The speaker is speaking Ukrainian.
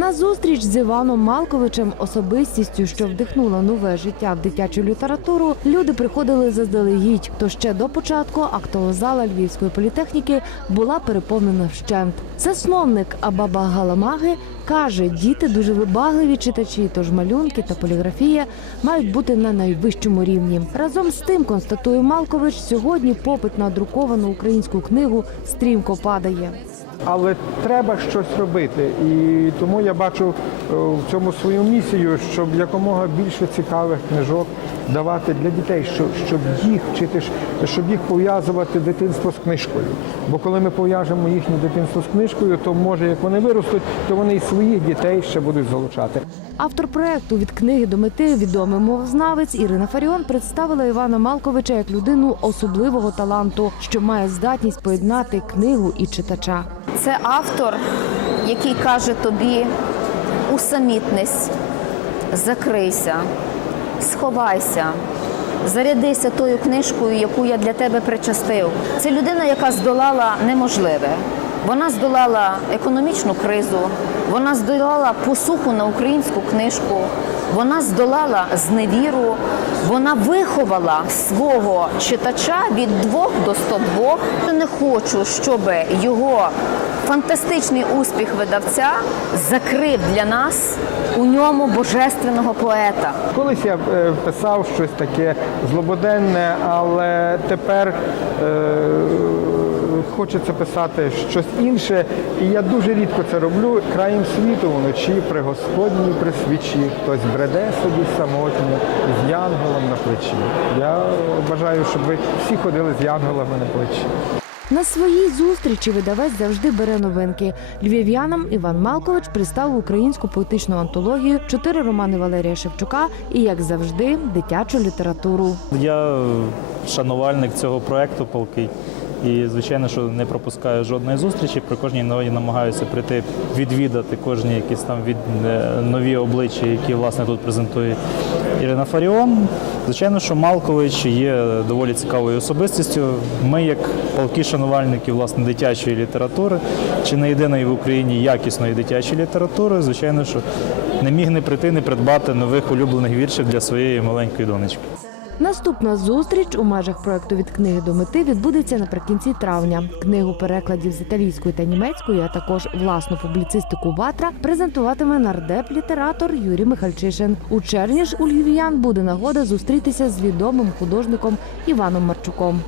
На зустріч з Іваном Малковичем, особистістю, що вдихнула нове життя в дитячу літературу, люди приходили заздалегідь. То ще до початку актова зала Львівської політехніки була переповнена вщент. Засновник Абаба Галамаги каже, діти дуже вибагливі читачі, тож малюнки та поліграфія мають бути на найвищому рівні. Разом з тим, констатує Малкович, сьогодні попит на друковану українську книгу стрімко падає. Але треба щось робити. І тому я бачу е, в цьому свою місію, щоб якомога більше цікавих книжок давати для дітей, щоб, їх вчити, щоб їх пов'язувати дитинство з книжкою. Бо коли ми пов'яжемо їхнє дитинство з книжкою, то може, як вони виростуть, то вони і своїх дітей ще будуть залучати. Автор проекту від книги до мети відомий мовознавець Ірина Фаріон представила Івана Малковича як людину особливого таланту, що має здатність поєднати книгу і читача. Це автор, який каже тобі: усамітнись, закрийся, сховайся, зарядися тою книжкою, яку я для тебе причастив. Це людина, яка здолала неможливе. Вона здолала економічну кризу, вона здолала посуху на українську книжку, вона здолала зневіру, вона виховала свого читача від 2 до 102. Я не хочу, щоб його фантастичний успіх видавця закрив для нас у ньому божественного поета. Колись я е, писав щось таке злободенне, але тепер е, хочеться писати щось інше. І я дуже рідко це роблю. Краєм світу вночі при Господній при свічі хтось бреде собі самотньо з янголом на плечі. Я бажаю, щоб ви всі ходили з янголами на плечі. На своїй зустрічі видавець завжди бере новинки. Львів'янам Іван Малкович представив українську поетичну антологію, чотири романи Валерія Шевчука і, як завжди, дитячу літературу. Я шанувальник цього проекту палкий. І, звичайно, що не пропускаю жодної зустрічі. При кожній нагоді намагаюся прийти відвідати кожні якісь там від е, нові обличчя, які власне тут презентує Ірина Фаріон. Звичайно, що Малкович є доволі цікавою особистістю. Ми, як палки шанувальники власне дитячої літератури, чи не єдиної в Україні якісної дитячої літератури, звичайно, що не міг не прийти, не придбати нових улюблених віршів для своєї маленької донечки. Наступна зустріч у межах проекту від книги до мети відбудеться наприкінці травня. Книгу перекладів з італійської та німецької, а також власну публіцистику Ватра презентуватиме нардеп-літератор Юрій Михальчишин. У червні ж у львів'ян буде нагода зустрітися з відомим художником Іваном Марчуком.